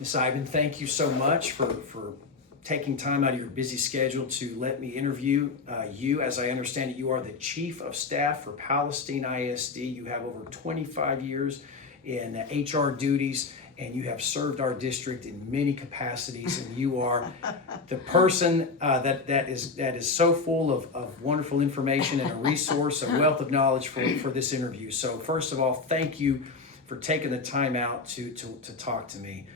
Ms. Ivan, thank you so much for taking time out of your busy schedule to let me interview you. As I understand it, you are the Chief of Staff for Palestine ISD. You have over 25 years in HR duties, and you have served our district in many capacities, and you are the person that is so full of wonderful information and a resource, a wealth of knowledge for this interview. So first of all, thank you for taking the time out to talk to me.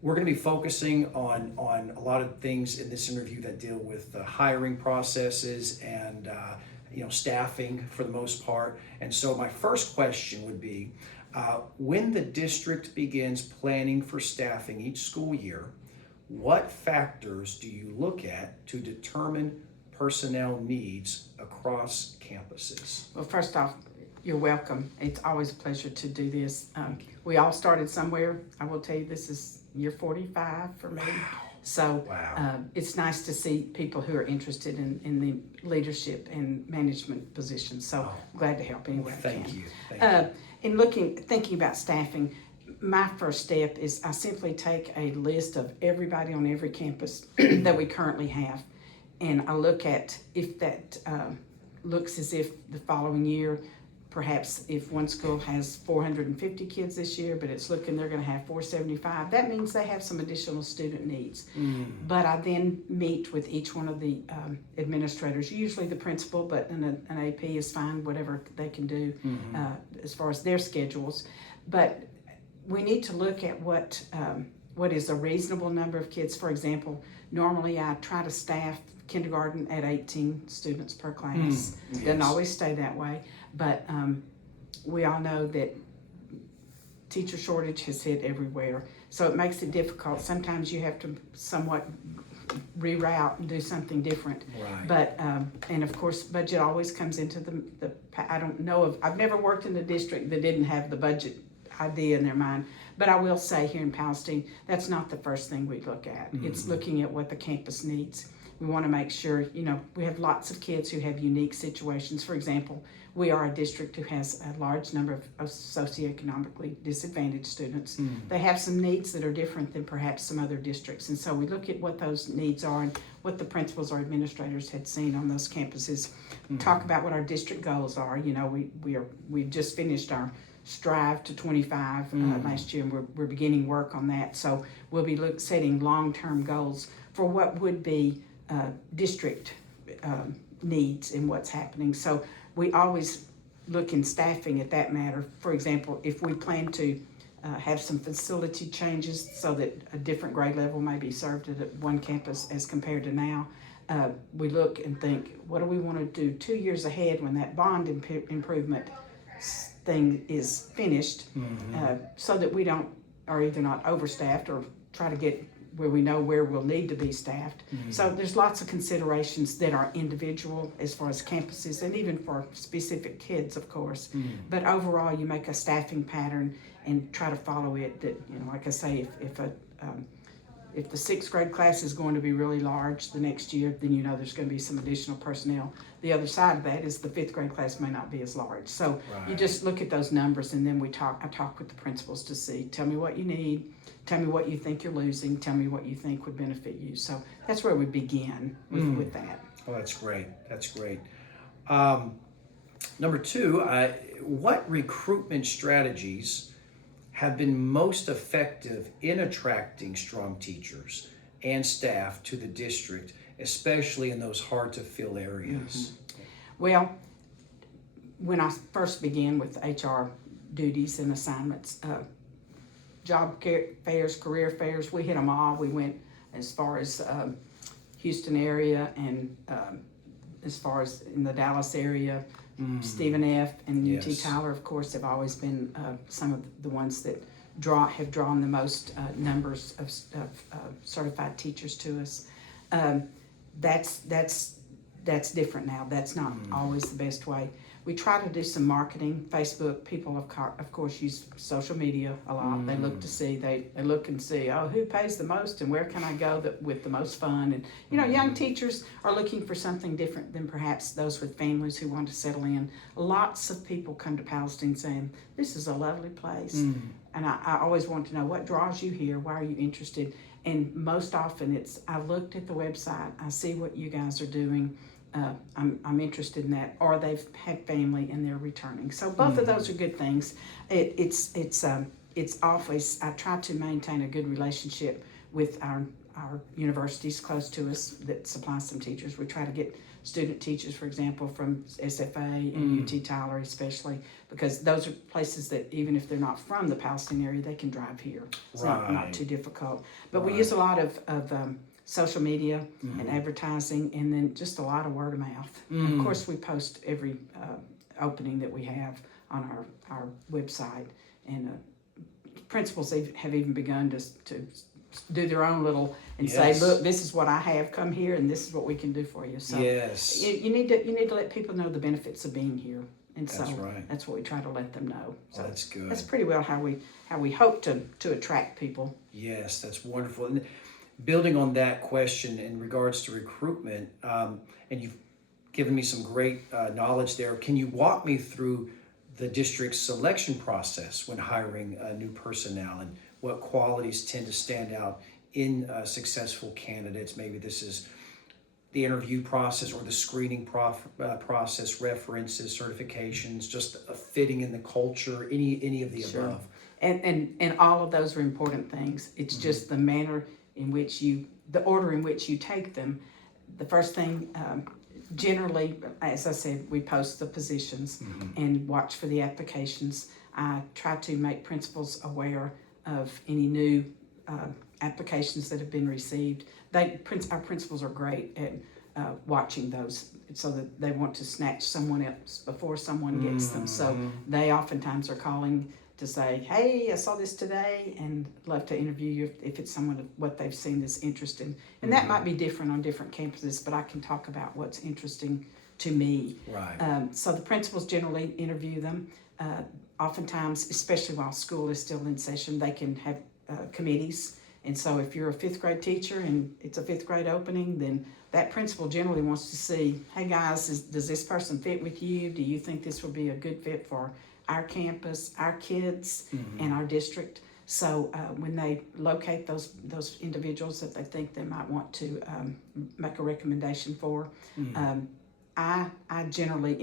We're going to be focusing on a lot of things in this interview that deal with the hiring processes and staffing for the most part. And so my first question would be, when the district begins planning for staffing each school year, what factors do you look at to determine personnel needs across campuses? Well, first off, you're welcome. It's always a pleasure to do this. We all started somewhere. I will tell you, this is year 45 for me. Wow. So Wow. It's nice to see people who are interested in the leadership and management positions. So glad to help any way I can. Thank you. Thank you. Thinking about staffing, my first step is I simply take a list of everybody on every campus that we currently have, and I look at if that looks as if the following year, perhaps if one school has 450 kids this year, but it's looking they're going to have 475, that means they have some additional student needs. But I then meet with each one of the administrators, usually the principal, but an AP is fine, whatever they can do as far as their schedules. But we need to look at what is a reasonable number of kids. For example, normally I try to staff kindergarten at 18 students per class. Doesn't always stay that way, but we all know that teacher shortage has hit everywhere, so it makes it difficult. Sometimes you have to somewhat reroute and do something different. Right. But and of course, budget always comes into the. I don't know of. I've never worked in a district that didn't have the budget idea in their mind. But I will say here in Palestine, that's not the first thing we look at. It's looking at what the campus needs. We want to make sure, we have lots of kids who have unique situations. For example, we are a district who has a large number of socioeconomically disadvantaged students. They have some needs that are different than perhaps some other districts. And so we look at what those needs are and what the principals or administrators had seen on those campuses. Talk about what our district goals are. We just finished our Strive to 25 last year, and we're beginning work on that. So we'll be setting long-term goals for what would be district needs and what's happening. So we always look in staffing at that matter. For example, if we plan to have some facility changes so that a different grade level may be served at one campus as compared to now, we look and think, what do we want to do 2 years ahead when that bond improvement thing is finished, so that we are either not overstaffed or try to get where we know where we'll need to be staffed. So there's lots of considerations that are individual as far as campuses and even for specific kids, of course. But overall, you make a staffing pattern and try to follow it. That, like I say, if the sixth grade class is going to be really large the next year, then there's going to be some additional personnel. The other side of that is the fifth grade class may not be as large. So you just look at those numbers, and then I talk with the principals to see, tell me what you need, tell me what you think you're losing, tell me what you think would benefit you. So that's where we begin with that. Oh, that's great. That's great. Number two, what recruitment strategies have been most effective in attracting strong teachers and staff to the district, especially in those hard to fill areas? Well, when I first began with HR duties and assignments, job fairs, career fairs, we hit them all. We went as far as Houston area and as far as in the Dallas area. Stephen F. and UT Tyler, of course, have always been some of the ones that have drawn the most numbers of certified teachers to us. That's different now. That's not always the best way. We try to do some marketing. Facebook, people of course use social media a lot. They look to see, they look and see, who pays the most and where can I go with the most fun? And young teachers are looking for something different than perhaps those with families who want to settle in. Lots of people come to Palestine saying, this is a lovely place. And I always want to know what draws you here, why are you interested? And most often it's, I looked at the website, I see what you guys are doing, I'm interested in that, or they've had family and they're returning. So both of those are good things. It's always, I try to maintain a good relationship with our universities close to us that supply some teachers. We try to get student teachers, for example, from SFA and UT Tyler especially, because those are places that even if they're not from the Palestine area, they can drive here. It's not too difficult. But we use a lot of social media and advertising, and then just a lot of word of mouth. Of course, we post every opening that we have on our website, and principals have even begun to do their own little and say, look, this is what I have, come here, and this is what we can do for you. So you need to let people know the benefits of being here, and so that's what we try to let them know. So that's good. That's pretty well how we hope to attract people. Yes, that's wonderful. And building on that question in regards to recruitment, and you've given me some great knowledge there. Can you walk me through the district's selection process when hiring new personnel, and what qualities tend to stand out in successful candidates? Maybe this is the interview process or the screening process, references, certifications, just a fitting in the culture, any of the above. And all of those are important things. It's just the manner in which the order in which you take them. The first thing, generally, as I said, we post the positions and watch for the applications. I try to make principals aware of any new applications that have been received. Our principals are great at watching those, so that they want to snatch someone else before someone gets them. So they oftentimes are calling to say, hey, I saw this today and love to interview you if it's someone what they've seen that's interesting. And that might be different on different campuses, but I can talk about what's interesting to me. Right. So the principals generally interview them. Oftentimes, especially while school is still in session, they can have committees. And so if you're a fifth grade teacher and it's a fifth grade opening, then that principal generally wants to see, hey guys, does this person fit with you? Do you think this will be a good fit for our campus, our kids, and our district? So when they locate those individuals that they think they might want to make a recommendation for, I generally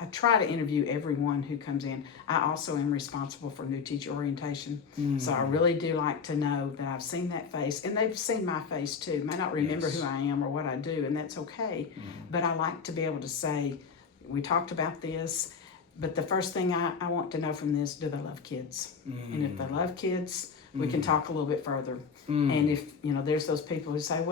I try to interview everyone who comes in. I also am responsible for new teacher orientation. So I really do like to know that I've seen that face, and they've seen my face too. May not remember who I am or what I do, and that's okay. But I like to be able to say, we talked about this, but the first thing I want to know from this, do they love kids? And if they love kids, we can talk a little bit further. And if, there's those people who say,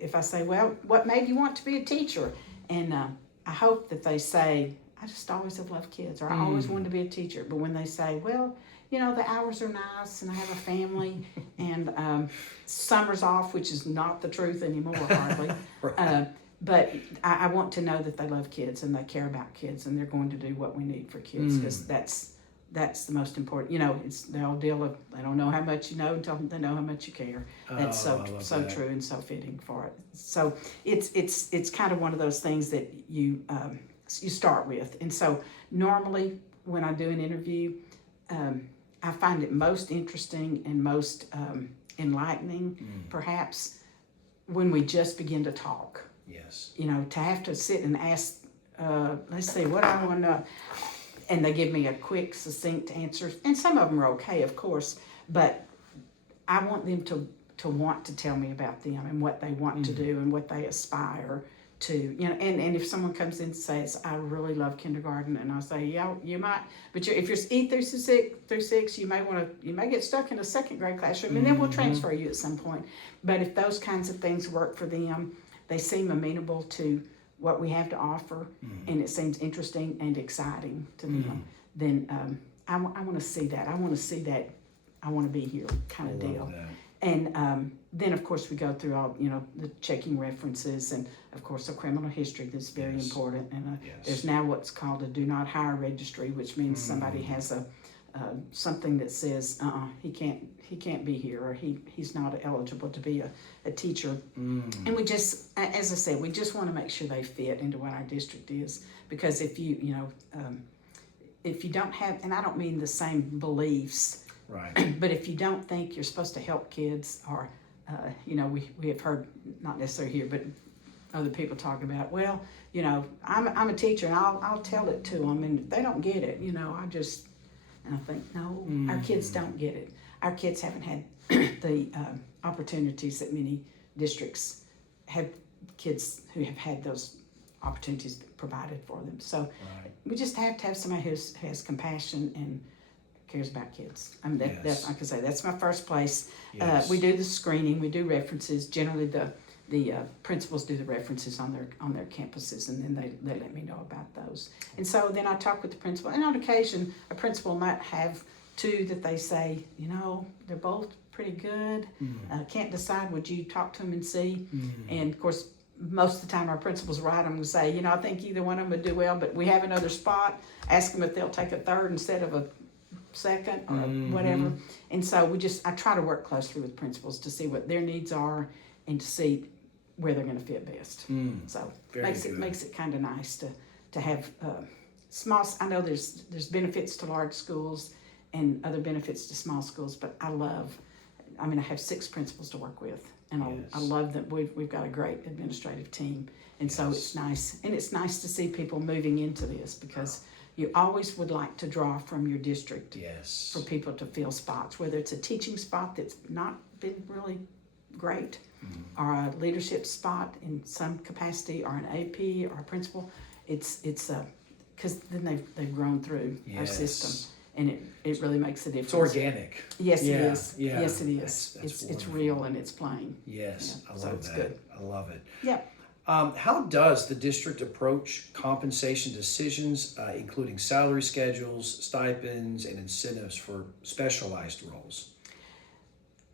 if I say, what made you want to be a teacher? And I hope that they say, I just always have loved kids, or I always wanted to be a teacher. But when they say, the hours are nice, and I have a family, and summer's off, which is not the truth anymore, hardly. But I want to know that they love kids and they care about kids, and they're going to do what we need for kids, because that's the most important. It's the old deal of they don't know how much you know until they know how much you care. That's so true and so fitting for it. So it's kind of one of those things that you start with. And so normally when I do an interview, I find it most interesting and most enlightening, perhaps, when we just begin to talk. Yes. To have to sit and ask, let's see, what I want to know. And they give me a quick, succinct answer. And some of them are okay, of course, but I want them to want to tell me about them and what they want to do and what they aspire to. And if someone comes in and says, I really love kindergarten, and I say, yeah, you might, but if you're E through six, you may get stuck in a second grade classroom, and then we'll transfer you at some point. But if those kinds of things work for them, they seem amenable to what we have to offer, and it seems interesting and exciting to them, then I want to see that. I want to see that. I want to be here kind of deal. That. And then, of course, we go through all, the checking references, and, of course, a criminal history that's very important. And there's now what's called a do not hire registry, which means somebody has something that says, he can't be here, or he's not eligible to be a teacher. And we just, as I said, we just want to make sure they fit into what our district is, because if you don't have, and I don't mean the same beliefs Right. But if you don't think you're supposed to help kids, or we have heard, not necessarily here, but other people talk about, well, I'm a teacher and I'll tell it to them, and if they don't get it, and I think, no, our kids don't get it. Our kids haven't had the opportunities that many districts have, kids who have had those opportunities provided for them. So Right. we just have to have somebody who has compassion and cares about kids. I mean, Yes. that's, like I say, that's my first place. Yes. We do the screening, we do references. Generally, the principals do the references on their campuses, and then they let me know about those. And so then I talk with the principal, and on occasion, a principal might have two that they say, they're both pretty good. Can't decide, would you talk to them and see? And of course, most of the time our principal's right. I'm going to say, I think either one of them would do well, but we have another spot. Ask them if they'll take a third instead of a second or whatever. And so I try to work closely with principals to see what their needs are and to see where they're going to fit best. So makes it kind of nice to have small. I know there's benefits to large schools and other benefits to small schools, but I have 6 principals to work with, and Yes. I love that we've got a great administrative team, and so it's nice, and it's nice to see people moving into this, because you always would like to draw from your district Yes. for people to fill spots, whether it's a teaching spot that's not been really great, or a leadership spot in some capacity, or an AP or a principal. It's because then they've grown through our Yes. system, and it really makes a difference. It's organic. Yes, Yeah, it is. yeah. Yes, it is. That's It's wonderful. real and it's plain. Yes, Yeah, I so love it's that. good. I love it. Yep. How does the district approach compensation decisions, including salary schedules, stipends, and incentives for specialized roles?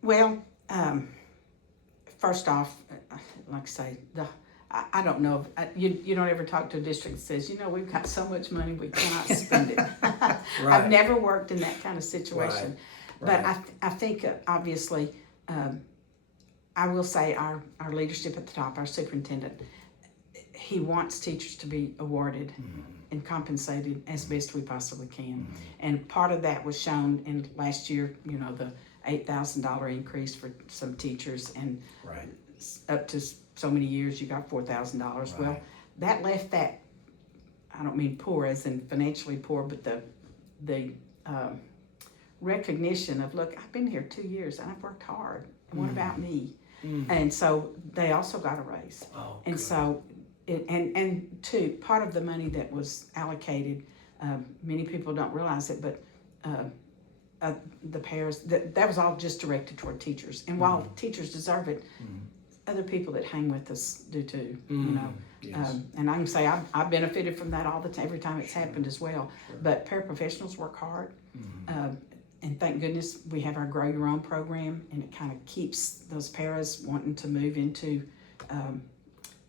Well, first off, like I say, I don't know. You don't ever talk to a district that says, we've got so much money we cannot spend it. I've never worked in that kind of situation. Right. But I think, obviously, I will say our leadership at the top, our superintendent, he wants teachers to be awarded and compensated as best we possibly can. And part of that was shown in last year, the $8,000 increase for some teachers, and Right. up to so many years you got $4,000. Right. Well, that left that, I don't mean poor as in financially poor, but the recognition of, look, I've been here 2 years and I've worked hard. And what about me? And so they also got a raise. Oh, and good. so part of the money that was allocated, many people don't realize it, but the pairs, that was all just directed toward teachers. And while teachers deserve it, other people that hang with us do too. Yes. And I can say I've benefited from that all the time, every time it's happened as well. Sure. But paraprofessionals work hard, and thank goodness we have our Grow Your Own program, and it kind of keeps those paras wanting to move into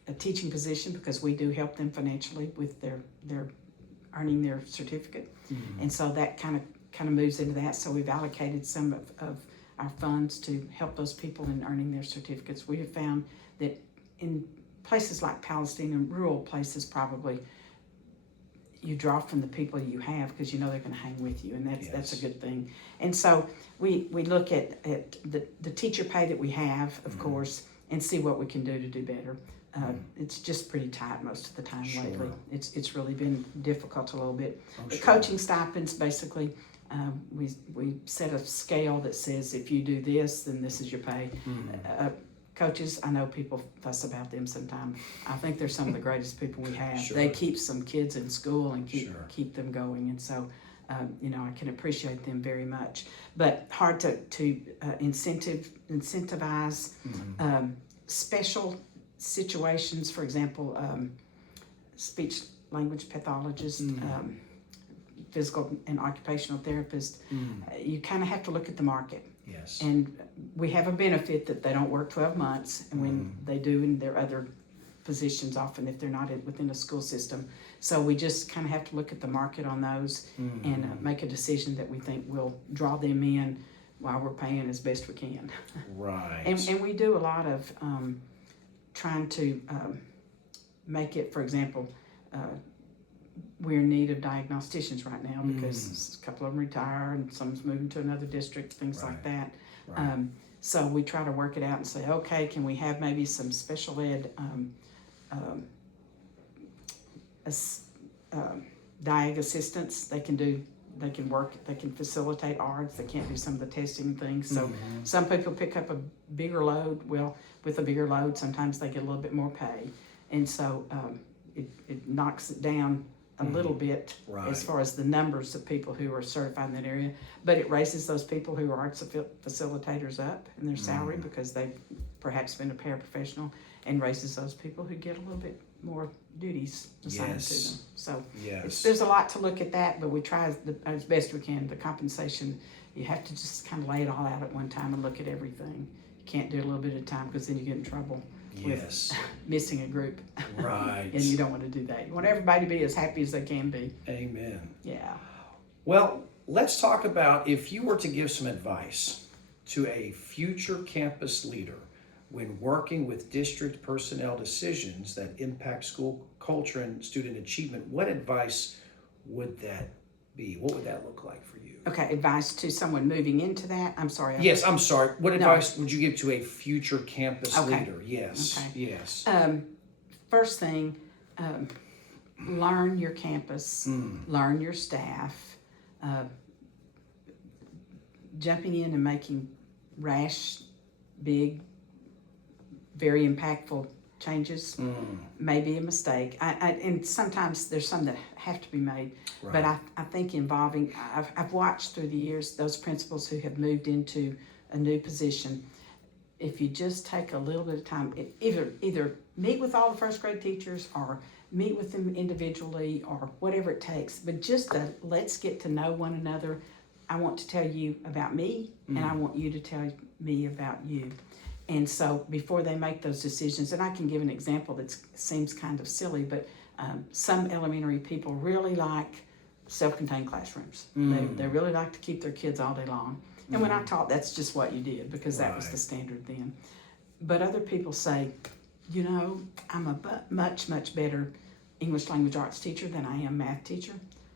a teaching position, because we do help them financially with their earning their certificate. And so that kind of moves into that. So we've allocated some of our funds to help those people in earning their certificates. We have found that in places like Palestine and rural places, probably you draw from the people you have, because they're going to hang with you, and that's a good thing. And so we look at the teacher pay that we have, of course, and see what we can do to do better. It's just pretty tight most of the time lately. It's really been difficult a little bit. The coaching stipends, basically, we set a scale that says if you do this, then this is your pay. Coaches, I know people fuss about them sometimes. I think they're some of the greatest people we have. Sure. They keep some kids in school and keep them going, and so I can appreciate them very much. But hard to incentivize special situations. For example, speech language pathologist, physical and occupational therapist. You kind of have to look at the market. Yes. And we have a benefit that they don't work 12 months, and when they do in their other positions, often if they're not within a school system. So we just kind of have to look at the market on those and make a decision that we think will draw them in while we're paying as best we can. Right. And we do a lot of trying to make it, for example, we're in need of diagnosticians right now because a couple of them retire and some's moving to another district, things like that. Right. So we try to work it out and say, okay, can we have maybe some special ed diag assistants? They can work, they can facilitate ARDS, they can't do some of the testing and things. So some people pick up a bigger load. Well, with a bigger load, sometimes they get a little bit more pay. And so it knocks it down a little bit as far as the numbers of people who are certified in that area, but it raises those people who are arts facilitators up in their salary because they've perhaps been a paraprofessional, and raises those people who get a little bit more duties assigned to them. So there's a lot to look at that, but we try as best we can. The compensation, you have to just kind of lay it all out at one time and look at everything. You can't do a little bit at a time because then you get in trouble. With missing a group. Right. And you don't want to do that. You want everybody to be as happy as they can be. Amen. Yeah. Well, let's talk about if you were to give some advice to a future campus leader when working with district personnel decisions that impact school culture and student achievement, what advice would that be? What would that look like for you? Okay, advice to someone moving into that? I'm sorry. Yes, I'm sorry. What advice would you give to a future campus leader? Yes, yes. First thing, learn your campus, learn your staff. Jumping in and making rash, big, very impactful changes may be a mistake. And sometimes there's some that have to be made. But I think involving, I've watched through the years those principals who have moved into a new position. If you just take a little bit of time, either meet with all the first grade teachers or meet with them individually or whatever it takes, but just let's get to know one another. I want to tell you about me, and I want you to tell me about you. And so before they make those decisions, and I can give an example that seems kind of silly, but some elementary people really like self-contained classrooms. They really like to keep their kids all day long. And when I taught, that's just what you did because that was the standard then. But other people say, you know, I'm a much, much better English language arts teacher than I am math teacher.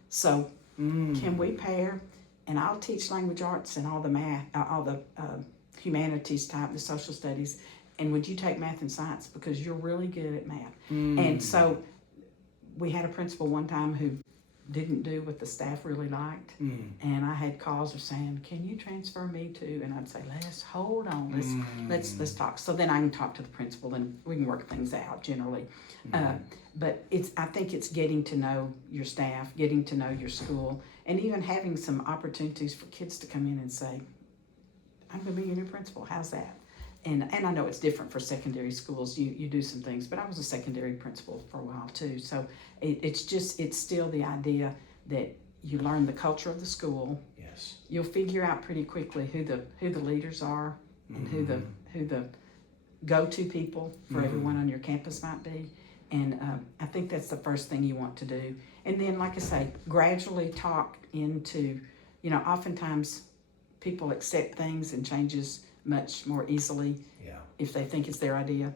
So can we pair? And I'll teach language arts and all the math, all the humanities type, the social studies, and would you take math and science because you're really good at math? And so we had a principal one time who didn't do what the staff really liked, and I had calls of saying, can you transfer me to, and I'd say, let's hold on, let's talk. So then I can talk to the principal and we can work things out generally. But I think it's getting to know your staff, getting to know your school, and even having some opportunities for kids to come in and say, I'm going to be your new principal. How's that? And I know it's different for secondary schools. You do some things, but I was a secondary principal for a while too. So it's still the idea that you learn the culture of the school. Yes. You'll figure out pretty quickly who the leaders are and who the go-to people for everyone on your campus might be. And I think that's the first thing you want to do. And then, like I say, gradually talk into, oftentimes people accept things and changes much more easily if they think it's their idea.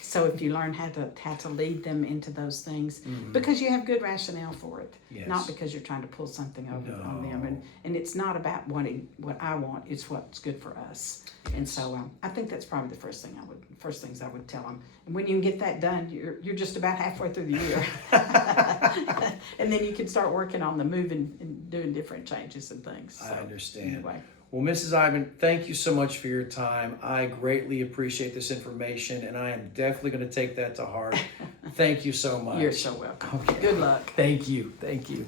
So if you learn how to lead them into those things, because you have good rationale for it, not because you're trying to pull something over on them. And it's not about wanting what I want; it's what's good for us. Yes. And so I think that's probably the first things I would tell them. And when you can get that done, you're just about halfway through the year, and then you can start working on the moving and doing different changes and things. So, I understand. Anyway. Well, Mrs. Ivan, thank you so much for your time. I greatly appreciate this information, and I am definitely going to take that to heart. Thank you so much. You're so welcome. Okay. Good luck. Thank you. Thank you.